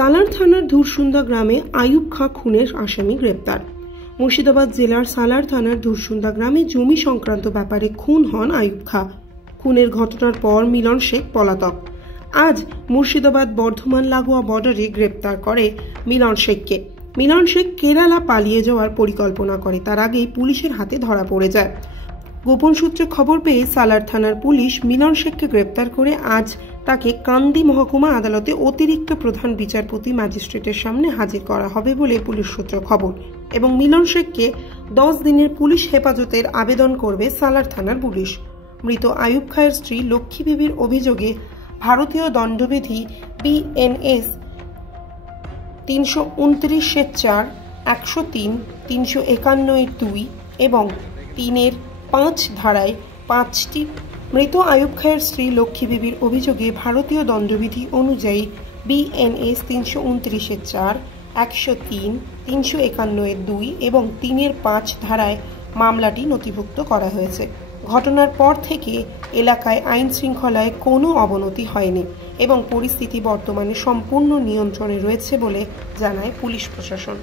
সালার থানার ধুরসুন্দা গ্রামে আইয়ুব খাঁ খুনের আসামি গ্রেপ্তার। মুর্শিদাবাদ জেলার সালার থানার ধুরসুন্দা গ্রামে জমি সংক্রান্ত ব্যাপারে খুন হন আইয়ুব খাঁ। খুনের ঘটনার পর মিলন শেখ পলাতক। আজ মুর্শিদাবাদ বর্ধমান লাগোয়া বর্ডারে গ্রেপ্তার করে মিলন শেখকে। মিলন শেখ কেরালা পালিয়ে যাওয়ার পরিকল্পনা করে, তার আগেই পুলিশের হাতে ধরা পড়ে যায়। গোপন সূত্রে খবর পেয়ে সালার থানার পুলিশ মিলন শেখকে গ্রেপ্তার করে আজ তাকে কান্দি মহকুমা আদালতে অতিরিক্ত প্রধান বিচারপতি ম্যাজিস্ট্রেটের সামনে হাজির করা হবে বলে পুলিশ সূত্রে খবর। এবং মিলন শেখকে 10 দিনের পুলিশ হেফাজতের আবেদন করবে সালার থানার পুলিশ। মৃত আইয়ুব খাঁয়ের স্ত্রী লক্ষ্মী বিবির অভিযোগে ভারতীয় দণ্ডবিধি BNS 329(4), 103, 351(2) এবং 3(5) ধারায় 5টি মৃত আইয়ুব খাঁয়ের স্ত্রী লক্ষ্মী বিবির অভিযোগে ভারতীয় দণ্ডবিধি অনুযায়ী BNS 329(4), 103, 351(2) এবং 3(5) ধারায় মামলাটি নথিভুক্ত করা হয়েছে। ঘটনার পর থেকে এলাকায় আইন শৃঙ্খলায় কোনো অবনতি হয়নি এবং পরিস্থিতি বর্তমানে সম্পূর্ণ নিয়ন্ত্রণে রয়েছে বলে জানায় পুলিশ প্রশাসন।